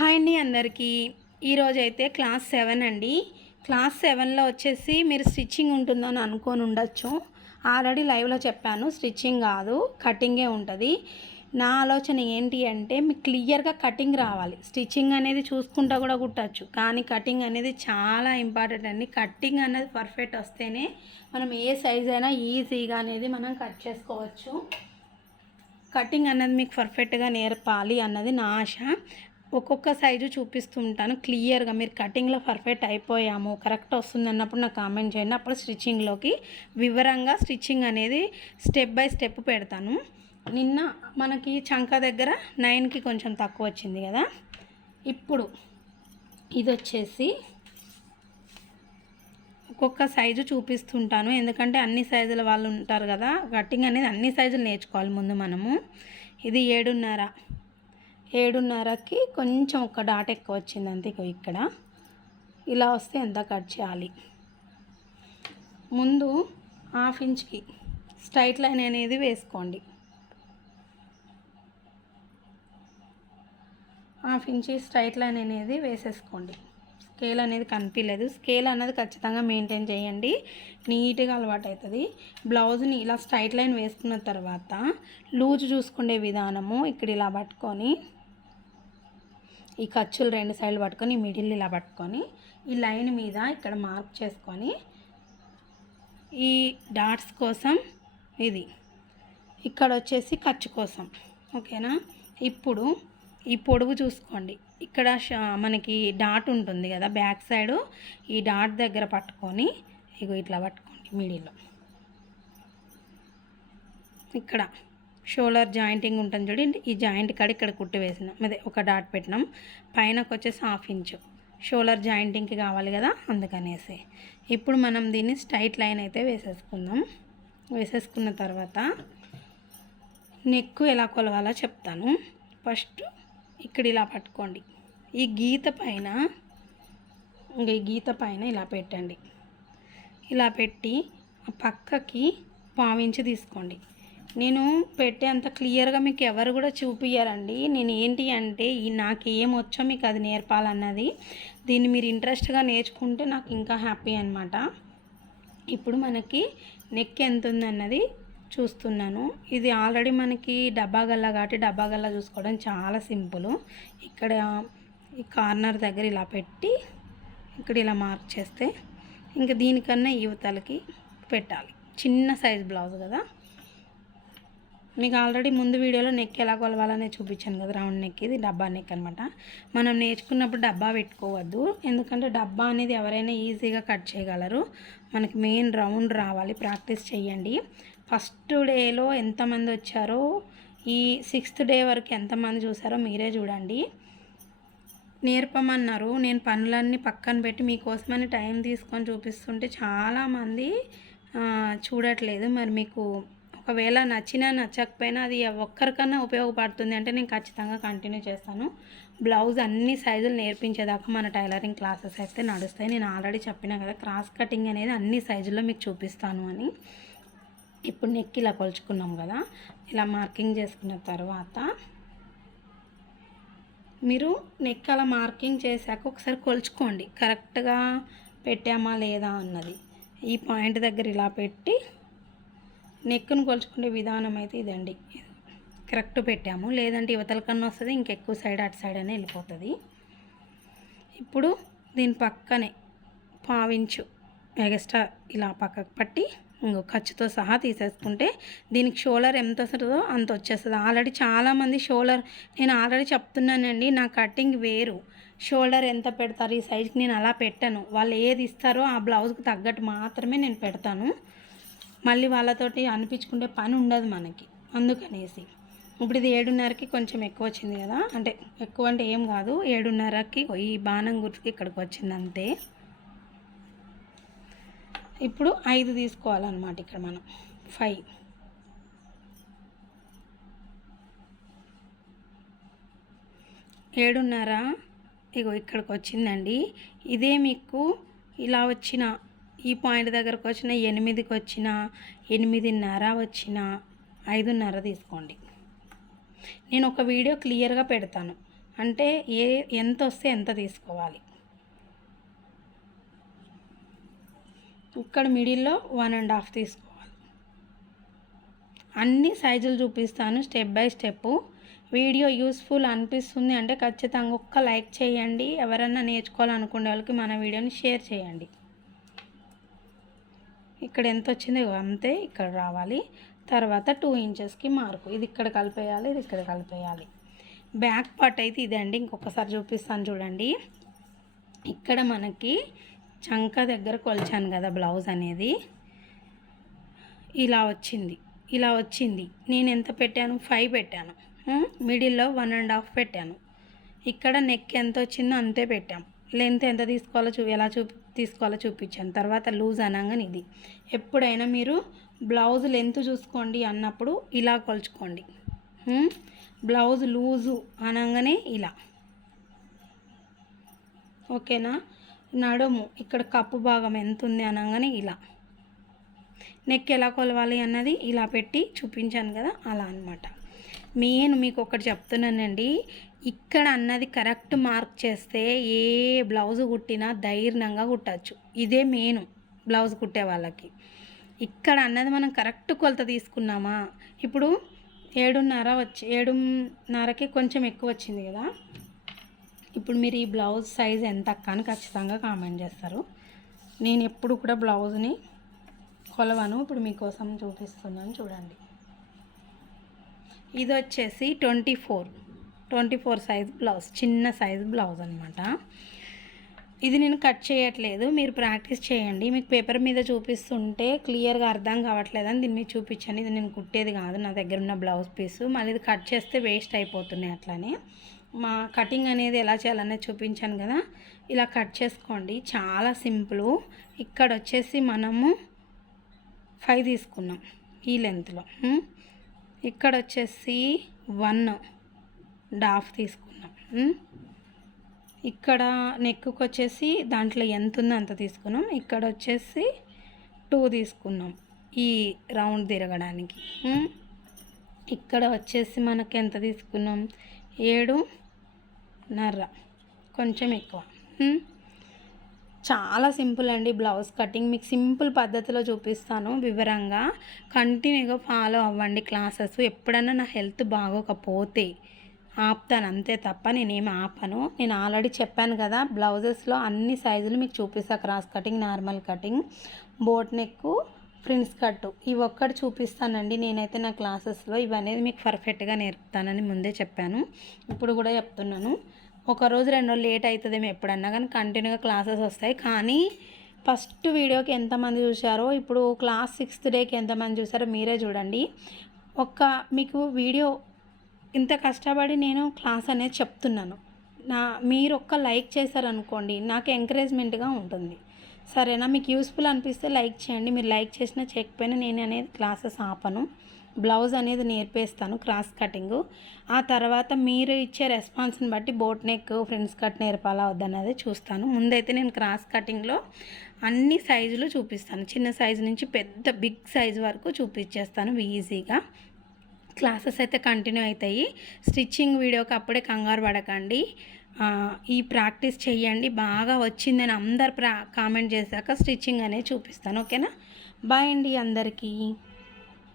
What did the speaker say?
Hi అండి అందరికీ. ఈరోజు అయితే క్లాస్ సెవెన్ అండి. క్లాస్ సెవెన్లో వచ్చేసి మీరు స్టిచ్చింగ్ ఉంటుందని అనుకొని ఉండొచ్చు. ఆల్రెడీ లైవ్లో చెప్పాను స్టిచ్చింగ్ కాదు కటింగే ఉంటుంది. నా ఆలోచన ఏంటి అంటే మీకు క్లియర్గా కటింగ్ రావాలి. స్టిచ్చింగ్ అనేది చూసుకుంటా కూడా కుట్టచ్చు. కానీ కటింగ్ అనేది చాలా ఇంపార్టెంట్ అండి. కటింగ్ అనేది పర్ఫెక్ట్ వస్తేనే మనం ఏ సైజ్ అయినా ఈజీగా అనేది మనం కట్ చేసుకోవచ్చు. కటింగ్ అన్నది మీకు పర్ఫెక్ట్గా నేర్పాలి అన్నది నా ఆశ. ఒక్కొక్క సైజు చూపిస్తుంటాను. క్లియర్గా మీరు కటింగ్లో పర్ఫెక్ట్ అయిపోయాము. కరెక్ట్ వస్తుంది అన్నప్పుడు నాకు కామెంట్ చేయండి. అప్పుడు స్టిచ్చింగ్లోకి వివరంగా స్టిచ్చింగ్ అనేది స్టెప్ బై స్టెప్ పెడతాను. నిన్న మనకి చంక దగ్గర నైన్కి కొంచెం తక్కువ వచ్చింది కదా. ఇప్పుడు ఇది వచ్చేసి ఒక్కొక్క సైజు చూపిస్తుంటాను. ఎందుకంటే అన్ని సైజుల వాళ్ళు ఉంటారు కదా. కటింగ్ అనేది అన్ని సైజులు నేర్చుకోవాలి ముందు మనము. ఇది ఏడున్నర. ఏడున్నరకి కొంచెం ఒక డాట్ ఎక్కువ వచ్చింది అంతే ఇక్కడ. ఇలా వస్తే ఎంత కట్ చేయాలి? ముందు హాఫ్ ఇంచ్కి స్ట్రైట్ లైన్ అనేది వేసుకోండి. హాఫ్ ఇంచ్ స్ట్రైట్ లైన్ అనేది వేసేసుకోండి. స్కేల్ అనేది కనిపించలేదు స్కేల్ అనేది ఖచ్చితంగా మెయింటైన్ చేయండి. నీట్గా అలవాటు అవుతుంది. బ్లౌజ్ని ఇలా స్ట్రైట్ లైన్ వేసుకున్న తర్వాత లూజ్ చూసుకునే విధానము ఇక్కడ ఇలా పట్టుకొని ఈ ఖర్చులు రెండు సైడ్లు పట్టుకొని మిడిల్ ఇలా పట్టుకొని ఈ లైన్ మీద ఇక్కడ మార్క్ చేసుకొని ఈ డాట్స్ కోసం ఇది. ఇక్కడ వచ్చేసి ఖర్చు కోసం. ఓకేనా? ఇప్పుడు ఈ పొడవు చూసుకోండి. ఇక్కడ మనకి డాట్ ఉంటుంది కదా బ్యాక్ సైడ్ ఈ డాట్ దగ్గర పట్టుకొని ఇగో ఇట్లా పట్టుకోండి మిడిల్లో. ఇక్కడ. షోలర్ జాయింటింగ్ ఉంటుంది చూడండి. ఈ జాయింట్ కాడ ఇక్కడ కుట్టి వేసినాం. అదే ఒక డాట్ పెట్టినాం. పైనకు వచ్చేసి హాఫ్ ఇంచు. షోలర్ జాయింటింగ్కి కావాలి కదా అందుకనేసి. ఇప్పుడు మనం దీన్ని స్ట్రైట్ లైన్ అయితే వేసేసుకుందాం. వేసేసుకున్న తర్వాత నెక్ ఎలా కొలవాలో చెప్తాను. ఫస్ట్ ఇక్కడ ఇలా పట్టుకోండి. ఈ గీత పైన ఇంకా ఈ గీత పైన ఇలా పెట్టండి. ఇలా పెట్టి ఆ పక్కకి పావించి తీసుకోండి. నేను పెట్టే అంత క్లియర్గా మీకు ఎవరు కూడా చూపియ్యారండి. నేను ఏంటి అంటే ఈ నాకు ఏం వచ్చో మీకు అది నేర్పాలన్నది. దీన్ని మీరు ఇంట్రెస్ట్గా నేర్చుకుంటే నాకు ఇంకా హ్యాపీ అనమాట ఇప్పుడు మనకి నెక్ ఎంత ఉందన్నది చూస్తున్నాను. ఇది ఆల్రెడీ మనకి డబ్బా గల్ల కాబట్టి డబ్బా గల్ల చూసుకోవడం చాలా సింపుల్. ఇక్కడ ఈ కార్నర్ దగ్గర ఇలా పెట్టి ఇక్కడ ఇలా మార్క్ చేస్తే ఇంకా దీనికన్నా యువతలకి పెట్టాలి. చిన్న సైజ్ బ్లౌజ్ కదా. మీకు ఆల్రెడీ ముందు వీడియోలో నెక్ ఎలా కొలవాలనే చూపించాను కదా రౌండ్ నెక్ ఇది డబ్బా నెక్ అనమాట మనం నేర్చుకున్నప్పుడు డబ్బా పెట్టుకోవద్దు. ఎందుకంటే డబ్బా అనేది ఎవరైనా ఈజీగా కట్ చేయగలరు. మనకి మెయిన్ రౌండ్ రావాలి ప్రాక్టీస్ చేయండి ఫస్ట్ డేలో ఎంతమంది వచ్చారో ఈ సిక్స్త్ డే వరకు ఎంతమంది చూసారో మీరే చూడండి. నేర్పమన్నారు. నేను పనులన్నీ పక్కన పెట్టి మీకోసమని టైం తీసుకొని చూపిస్తుంటే చాలామంది చూడట్లేదు. మరి మీకు ఒకవేళ నచ్చినా నచ్చకపోయినా అది ఒక్కరికన్నా ఉపయోగపడుతుంది అంటే నేను ఖచ్చితంగా కంటిన్యూ చేస్తాను. బ్లౌజ్ అన్ని సైజులు నేర్పించేదాకా మన టైలరింగ్ క్లాసెస్ అయితే నడుస్తాయి. నేను ఆల్రెడీ చెప్పినా కదా క్రాస్ కటింగ్ అనేది అన్ని సైజుల్లో మీకు చూపిస్తాను అని. ఇప్పుడు నెక్ ఇలా కొలుచుకున్నాం కదా ఇలా మార్కింగ్ చేసుకున్న తర్వాత మీరు నెక్ అలా మార్కింగ్ చేశాక ఒకసారి కొలుచుకోండి. కరెక్ట్గా పెట్టామా లేదా అన్నది. ఈ పాయింట్ దగ్గర ఇలా పెట్టి నెక్కును కొలుచుకునే విధానం అయితే ఇదండి. కరెక్ట్ పెట్టాము. లేదంటే యువతల కన్నా వస్తుంది ఇంకెక్కువ సైడ్ అటు సైడ్ అనే వెళ్ళిపోతుంది. ఇప్పుడు దీని పక్కనే పావించు ఎగస్ట్రా ఇలా పక్కకు పట్టి ఇంకో ఖర్చుతో సహా తీసేసుకుంటే దీనికి షోలర్ ఎంత వస్తుందో అంత వచ్చేస్తుంది. ఆల్రెడీ చాలామంది షోలర్ నేను ఆల్రెడీ చెప్తున్నానండి నా కటింగ్ వేరు. షోల్డర్ ఎంత పెడతారు? ఈ సైజ్కి నేను అలా పెట్టాను. వాళ్ళు ఏది ఇస్తారో ఆ బ్లౌజ్కి తగ్గట్టు మాత్రమే నేను పెడతాను. మళ్ళీ వాళ్ళతోటి అనిపించుకుంటే పని ఉండదు మనకి. అందుకనేసి. ఇప్పుడు ఇది ఏడున్నరకి కొంచెం ఎక్కువ వచ్చింది కదా. అంటే ఎక్కువ అంటే ఏం కాదు. ఏడున్నరకి ఈ బాణం గుర్తుకి ఇక్కడికి వచ్చింది అంతే ఇప్పుడు ఐదు తీసుకోవాలన్నమాట ఇక్కడ మనం. ఫైవ్. ఏడున్నర ఇగో ఇక్కడికి వచ్చిందండి. ఇదే మీకు ఇలా వచ్చిన ఈ పాయింట్ దగ్గరకు వచ్చిన ఎనిమిదికి వచ్చిన ఎనిమిదిన్నర వచ్చిన ఐదున్నర తీసుకోండి. నేను ఒక వీడియో క్లియర్గా పెడతాను. అంటే ఏ ఎంత వస్తే ఎంత తీసుకోవాలి. ఇక్కడ మిడిల్లో వన్ అండ్ హాఫ్ తీసుకోవాలి. అన్ని సైజులు చూపిస్తాను step by step video useful అనిపిస్తుంది అంటే ఖచ్చితంగా ఒక్క లైక్ చేయండి. ఎవరన్నా నేర్చుకోవాలనుకునే వాళ్ళకి మన వీడియోని షేర్ చేయండి. ఇక్కడ ఎంత వచ్చిందో అంతే ఇక్కడ రావాలి. తర్వాత టూ ఇంచెస్కి మార్కు ఇది ఇక్కడ కలిపేయాలి ఇది ఇక్కడ కలిపేయాలి. బ్యాక్ పార్ట్ అయితే ఇదే అండి ఇంకొకసారి చూపిస్తాను చూడండి. ఇక్కడ మనకి చంక దగ్గర కొలిచాను కదా బ్లౌజ్ అనేది. ఇలా వచ్చింది ఇలా వచ్చింది. నేను ఎంత పెట్టాను? ఫైవ్ పెట్టాను. మిడిల్లో వన్ అండ్ హాఫ్ పెట్టాను. ఇక్కడ నెక్ ఎంత వచ్చిందో అంతే పెట్టాం. లెంత్ ఎంత తీసుకోవాలో చూ ఎలా చూపి తీసుకోవాలో చూపించాను. తర్వాత లూజ్ అనగానే ఇది. ఎప్పుడైనా మీరు బ్లౌజ్ లెంత్ చూసుకోండి అన్నప్పుడు ఇలా కొలుచుకోండి. బ్లౌజ్ లూజు అనగానే ఇలా. ఓకేనా? నడుము ఇక్కడ కప్పు భాగం ఎంత ఉంది అనగానే ఇలా. నెక్ ఎలా కొలవాలి అన్నది ఇలా పెట్టి చూపించాను కదా అలా అన్నమాట. మెయిన్ మీకు ఒకటి చెప్తున్నానండి ఇక్కడ అన్నది కరెక్ట్ మార్క్ చేస్తే ఏ బ్లౌజ్ కుట్టినా ధైర్యంగా కుట్టచ్చు. ఇదే మెయిన్ బ్లౌజ్ కుట్టే వాళ్ళకి. ఇక్కడ అన్నది మనం కరెక్ట్ కొలత తీసుకున్నామా? ఇప్పుడు ఏడున్నర వచ్చి ఏడున్నరకి కొంచెం ఎక్కువ వచ్చింది కదా? ఇప్పుడు మీరు ఈ బ్లౌజ్ సైజ్ ఎంత అక్క అని ఖచ్చితంగా కామెంట్ చేస్తారు. నేను ఎప్పుడు కూడా బ్లౌజ్ని కొలవను. ఇప్పుడు మీకోసం చూపిస్తున్నాను చూడండి. ఇది వచ్చేసి twenty four. Twenty four size blouse చిన్న సైజ్ బ్లౌజ్ అనమాట ఇది నేను కట్ చేయట్లేదు మీరు ప్రాక్టీస్ చేయండి. మీకు పేపర్ మీద చూపిస్తుంటే క్లియర్గా అర్థం కావట్లేదని దీన్ని మీకు చూపించాను ఇది నేను కుట్టేది కాదు నా దగ్గర ఉన్న బ్లౌజ్ పీసు. మళ్ళీ ఇది కట్ చేస్తే వేస్ట్ అయిపోతున్నాయి అట్లానే. మా కటింగ్ అనేది ఎలా చేయాలనేది చూపించాను కదా ఇలా కట్ చేసుకోండి. చాలా సింపుల్. ఇక్కడ వచ్చేసి మనము ఫైవ్ తీసుకున్నాం ఈ లెంత్లో. ఇక్కడ వచ్చేసి వన్ డాఫ్ తీసుకున్నాం. ఇక్కడ నెక్కు వచ్చేసి దాంట్లో ఎంత ఉందో అంత తీసుకున్నాం. ఇక్కడ వచ్చేసి టూ తీసుకున్నాం ఈ రౌండ్ తిరగడానికి. ఇక్కడ వచ్చేసి మనకి ఎంత తీసుకున్నాం? ఏడు నర్ర. కొంచెం ఎక్కువ. చాలా సింపుల్ అండి బ్లౌజ్ కటింగ్. మీకు సింపుల్ పద్ధతిలో చూపిస్తాను వివరంగా. కంటిన్యూగా ఫాలో అవ్వండి క్లాసెస్. ఎప్పుడన్నా నా హెల్త్ బాగోకపోతే ఆపుతాను అంతే తప్ప నేనేమి ఆపను. నేను ఆల్రెడీ చెప్పాను కదా బ్లౌజెస్లో అన్ని సైజులు మీకు చూపిస్తా. Cross cutting normal cutting boat neck princess cut ఇవి ఒక్కటి చూపిస్తానండి. నేనైతే నా క్లాసెస్లో ఇవనేది మీకు పర్ఫెక్ట్గా నేర్పుతానని ముందే చెప్పాను. ఇప్పుడు కూడా చెప్తున్నాను. ఒక రోజు రెండు రోజులు లేట్ అవుతుందేమో ఎప్పుడన్నా కానీ కంటిన్యూగా క్లాసెస్ వస్తాయి. కానీ ఫస్ట్ వీడియోకి ఎంతమంది చూశారో ఇప్పుడు క్లాస్ సిక్స్త్ డేకి ఎంతమంది చూసారో మీరే చూడండి. ఒక మీకు వీడియో ఇంత కష్టపడి నేను క్లాస్ అనేది చెప్తున్నాను. నా మీరు ఒక్క లైక్ చేశారనుకోండి నాకు ఎంకరేజ్మెంట్గా ఉంటుంది. సరేనా? మీకు యూస్ఫుల్ అనిపిస్తే లైక్ చేయండి. మీరు లైక్ చేసినా చేయకపోయినా నేను అనేది క్లాసెస్ ఆపను. బ్లౌజ్ అనేది నేర్పేస్తాను క్రాస్ కటింగ్. ఆ తర్వాత మీరు ఇచ్చే రెస్పాన్స్ని బట్టి బోట్ నెక్ ఫ్రెండ్స్ కట్ నేర్పాలా వద్దన్నది చూస్తాను. ముందైతే నేను క్రాస్ కటింగ్లో అన్ని సైజులు చూపిస్తాను. చిన్న సైజు నుంచి పెద్ద బిగ్ సైజు వరకు చూపించేస్తాను ఈజీగా. క్లాసెస్ అయితే కంటిన్యూ అవుతాయి. స్టిచ్చింగ్ వీడియోకి అప్పుడే కంగారు పడకండి. ఈ ప్రాక్టీస్ చేయండి బాగా వచ్చిందని అందరు ప్రా కామెంట్ చేశాక స్టిచ్చింగ్ అనేది చూపిస్తాను. ఓకేనా? బాయ్ అండి అందరికీ.